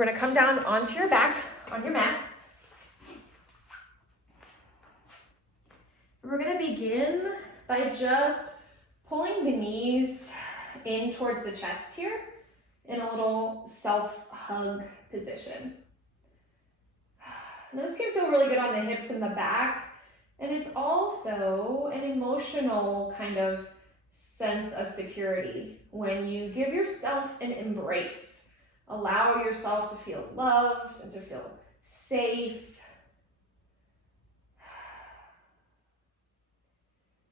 We're gonna come down onto your back, on your mat. We're gonna begin by just pulling the knees in towards the chest here in a little self-hug position. Now this can feel really good on the hips and the back, and it's also an emotional kind of sense of security when you give yourself an embrace. Allow yourself to feel loved and to feel safe.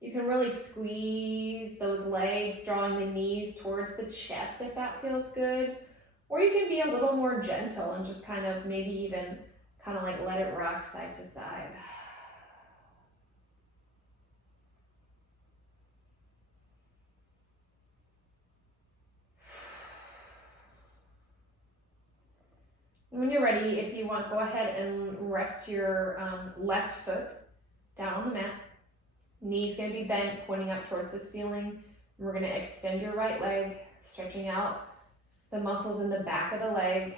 You can really squeeze those legs, drawing the knees towards the chest if that feels good. Or you can be a little more gentle and just kind of maybe even kind of like let it rock side to side. When you're ready, if you want, go ahead and rest your left foot down on the mat. Knees gonna be bent, pointing up towards the ceiling. And we're gonna extend your right leg, stretching out the muscles in the back of the leg.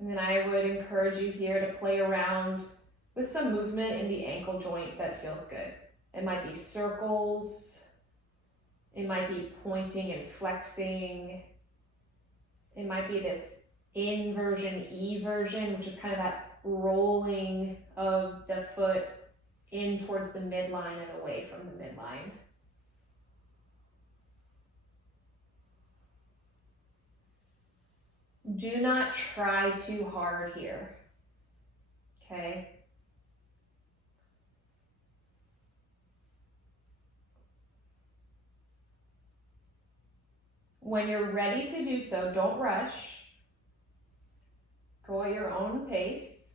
And then I would encourage you here to play around with some movement in the ankle joint that feels good. It might be circles. It might be pointing and flexing. It might be this inversion, eversion, which is kind of that rolling of the foot in towards the midline and away from the midline. Do not try too hard here, okay? When you're ready to do so, don't rush. Go at your own pace.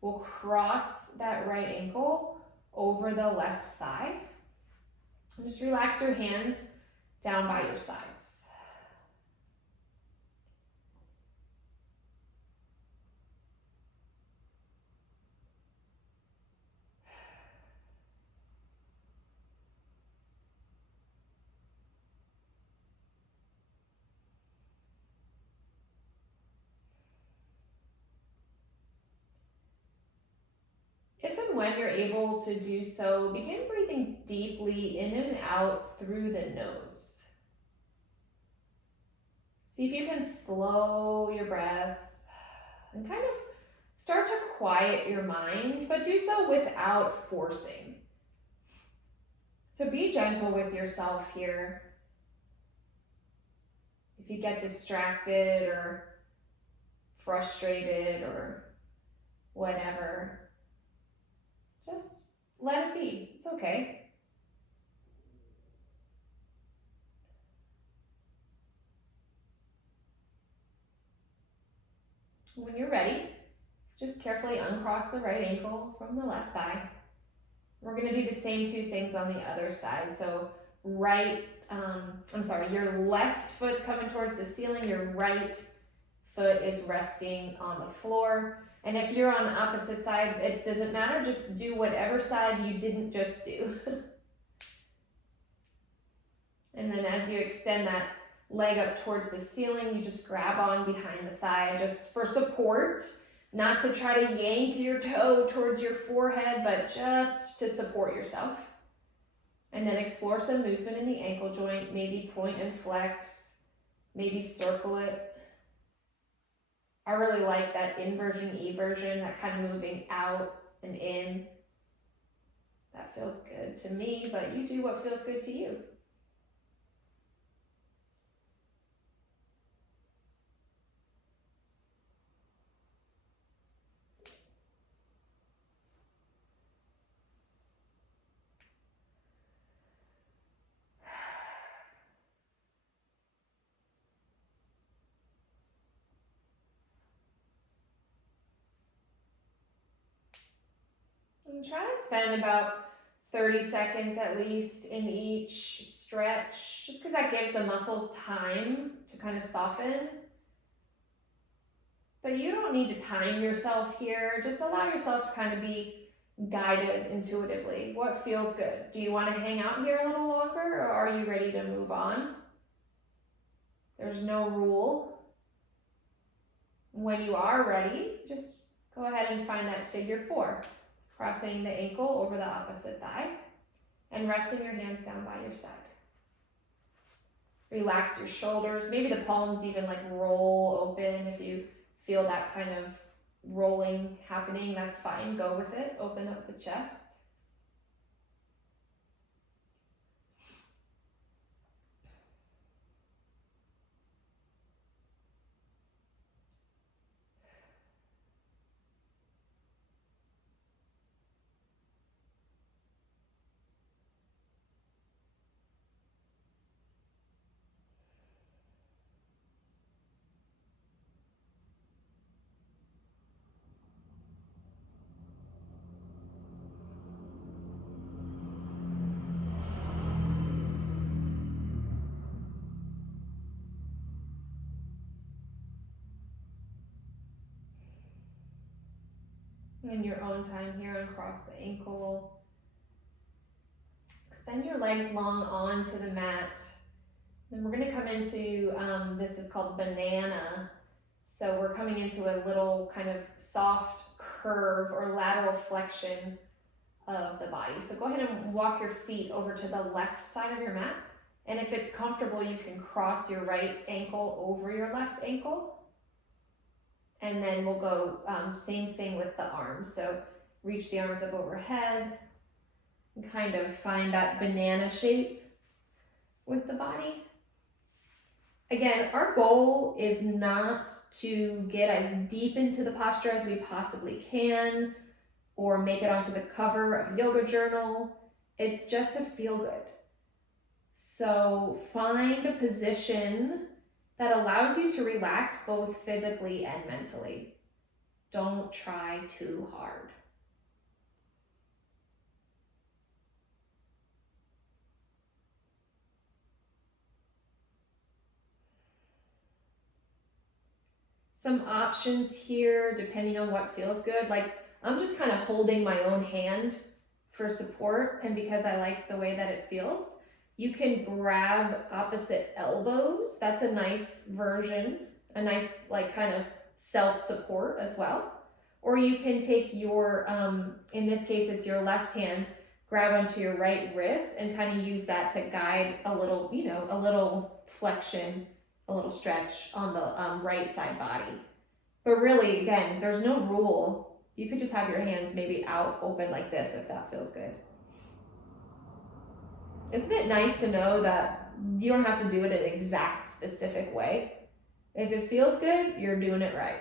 We'll cross that right ankle over the left thigh. And just relax your hands down by your sides. If and when you're able to do so, begin breathing deeply in and out through the nose. See if you can slow your breath and kind of start to quiet your mind, but do so without forcing. So be gentle with yourself here. If you get distracted or frustrated or whatever, just let it be. It's okay. When you're ready, just carefully uncross the right ankle from the left thigh. We're going to do the same two things on the other side. So your left foot's coming towards the ceiling, your right foot is resting on the floor. And if you're on the opposite side, it doesn't matter, just do whatever side you didn't just do. And then as you extend that leg up towards the ceiling, you just grab on behind the thigh just for support, not to try to yank your toe towards your forehead, but just to support yourself. And then explore some movement in the ankle joint, maybe point and flex, maybe circle it. I really like that inversion, eversion, that kind of moving out and in. That feels good to me, but you do what feels good to you. And try to spend about 30 seconds at least in each stretch, just because that gives the muscles time to kind of soften. But you don't need to time yourself here. Just allow yourself to kind of be guided intuitively. What feels good? Do you want to hang out here a little longer, or are you ready to move on? There's no rule. When you are ready, just go ahead and find that figure 4, crossing the ankle over the opposite thigh and resting your hands down by your side. Relax your shoulders, maybe the palms even like roll open. If you feel that kind of rolling happening, that's fine, go with it. Open up the chest. In your own time here, uncross the ankle. Extend your legs long onto the mat. Then we're going to come into, this is called banana. So we're coming into a little kind of soft curve or lateral flexion of the body. So go ahead and walk your feet over to the left side of your mat. And if it's comfortable, you can cross your right ankle over your left ankle. And then we'll go same thing with the arms. So reach the arms up overhead and kind of find that banana shape with the body. Again, our goal is not to get as deep into the posture as we possibly can or make it onto the cover of Yoga Journal. It's just to feel good. So find a position that allows you to relax both physically and mentally. Don't try too hard. Some options here, depending on what feels good. Like I'm just kind of holding my own hand for support, and because I like the way that it feels. You can grab opposite elbows. That's a nice version, a nice like kind of self-support as well. Or you can take your, in this case, it's your left hand, grab onto your right wrist and kind of use that to guide a little, you know, a little flexion, a little stretch on the right side body. But really, again, there's no rule. You could just have your hands maybe out open like this if that feels good. Isn't it nice to know that you don't have to do it an exact specific way? If it feels good, you're doing it right.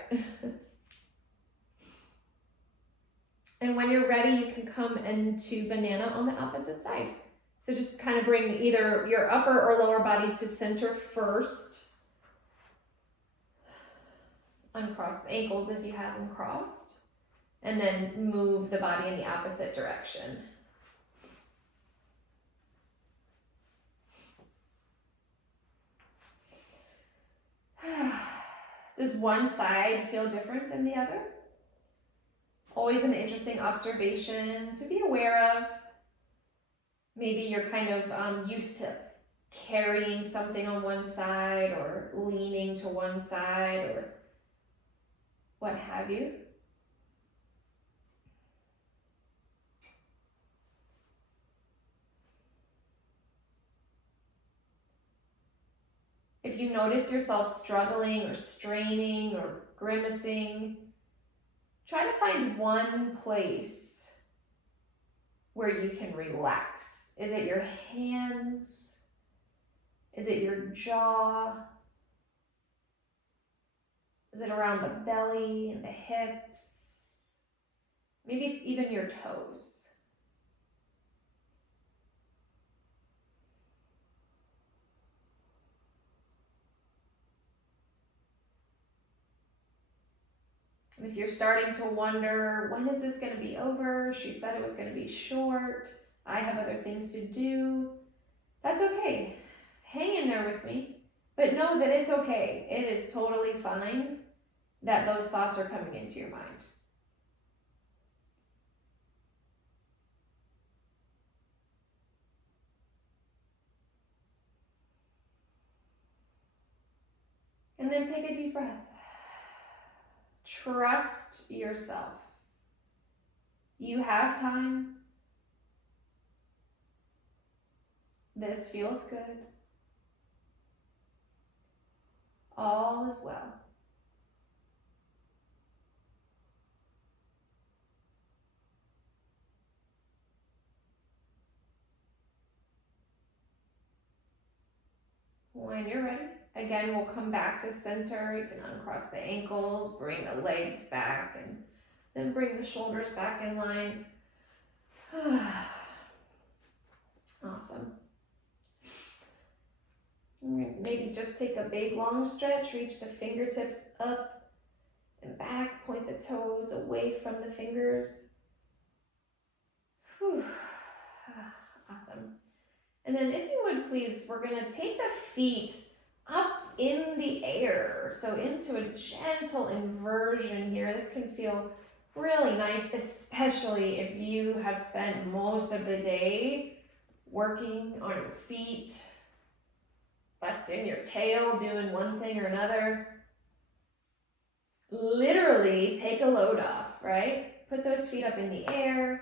And when you're ready, you can come into banana on the opposite side. So just kind of bring either your upper or lower body to center first. Uncross the ankles if you have them crossed. And then move the body in the opposite direction. Does one side feel different than the other? Always an interesting observation to be aware of. Maybe you're kind of used to carrying something on one side or leaning to one side or what have you. If you notice yourself struggling or straining or grimacing, try to find one place where you can relax. Is it your hands? Is it your jaw? Is it around the belly and the hips? Maybe it's even your toes. If you're starting to wonder, when is this going to be over? She said it was going to be short. I have other things to do. That's okay. Hang in there with me, but know that it's okay. It is totally fine that those thoughts are coming into your mind. And then take a deep breath. Trust yourself. You have time. This feels good. All is well. When you're ready, again, we'll come back to center. You can uncross the ankles, bring the legs back, and then bring the shoulders back in line. Awesome. Maybe just take a big long stretch, reach the fingertips up and back, point the toes away from the fingers. Whew. Awesome. And then if you would please, we're gonna take the feet up in the air. So into a gentle inversion here. This can feel really nice, especially if you have spent most of the day working on your feet, busting your tail, doing one thing or another. Literally take a load off, right? Put those feet up in the air.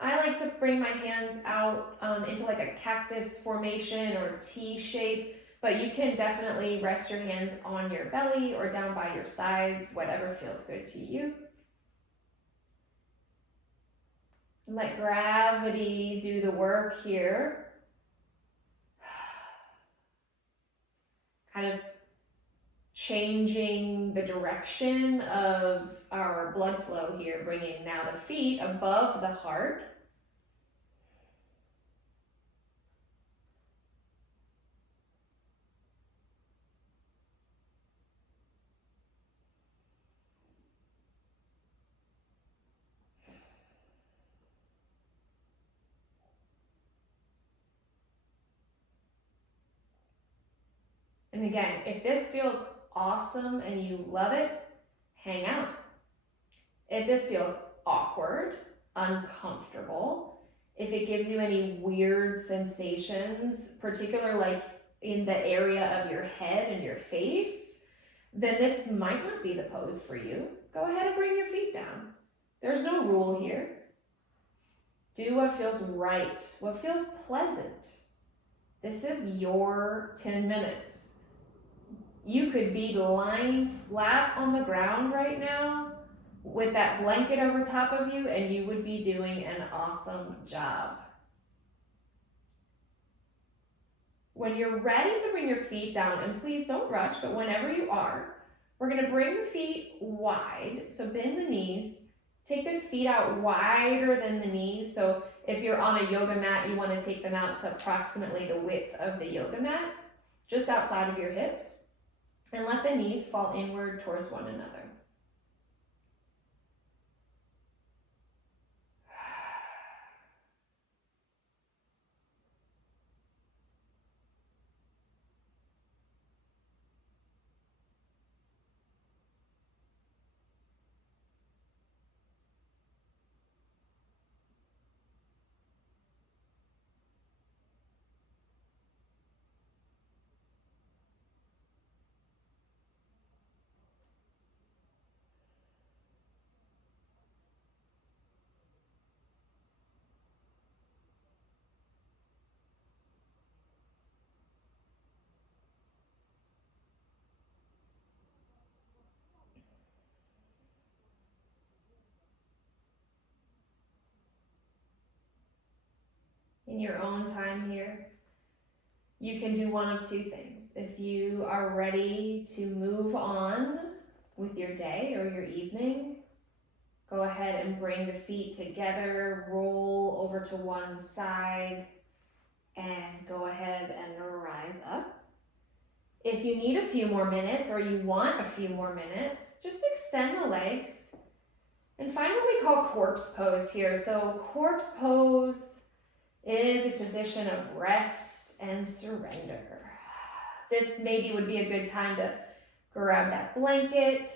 I like to bring my hands out into like a cactus formation or T shape, but you can definitely rest your hands on your belly or down by your sides, whatever feels good to you. And let gravity do the work here. Kind of changing the direction of our blood flow here, bringing now the feet above the heart. And again, if this feels awesome and you love it, hang out. If this feels awkward, uncomfortable, if it gives you any weird sensations, particularly like in the area of your head and your face, then this might not be the pose for you. Go ahead and bring your feet down. There's no rule here. Do what feels right, what feels pleasant. This is your 10 minutes. You could be lying flat on the ground right now with that blanket over top of you, and you would be doing an awesome job. When you're ready to bring your feet down, and please don't rush, but whenever you are, we're gonna bring the feet wide. So bend the knees, take the feet out wider than the knees. So if you're on a yoga mat, you wanna take them out to approximately the width of the yoga mat, just outside of your hips. And let the knees fall inward towards one another. In your own time here, you can do one of two things. If you are ready to move on with your day or your evening, go ahead and bring the feet together, roll over to one side, and go ahead and rise up. If you need a few more minutes or you want a few more minutes, just extend the legs and find what we call corpse pose here. So corpse pose is a position of rest and surrender. This maybe would be a good time to grab that blanket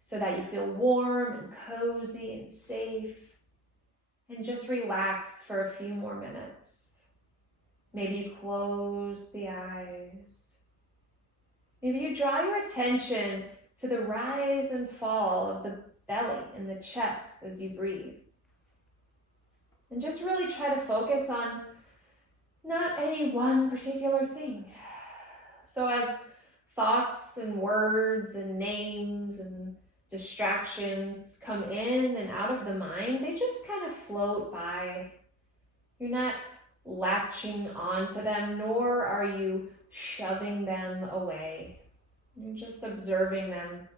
so that you feel warm and cozy and safe, and just relax for a few more minutes. Maybe you close the eyes Maybe you draw your attention to the rise and fall of the belly and the chest as you breathe. And just really try to focus on not any one particular thing. So as thoughts and words and names and distractions come in and out of the mind, they just kind of float by. You're not latching onto them, nor are you shoving them away. You're just observing them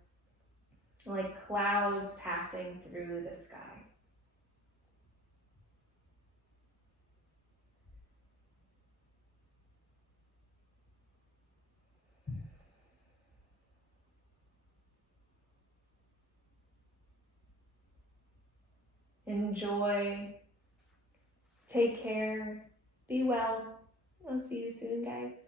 like clouds passing through the sky. Enjoy. Take care. Be well. I'll see you soon, guys.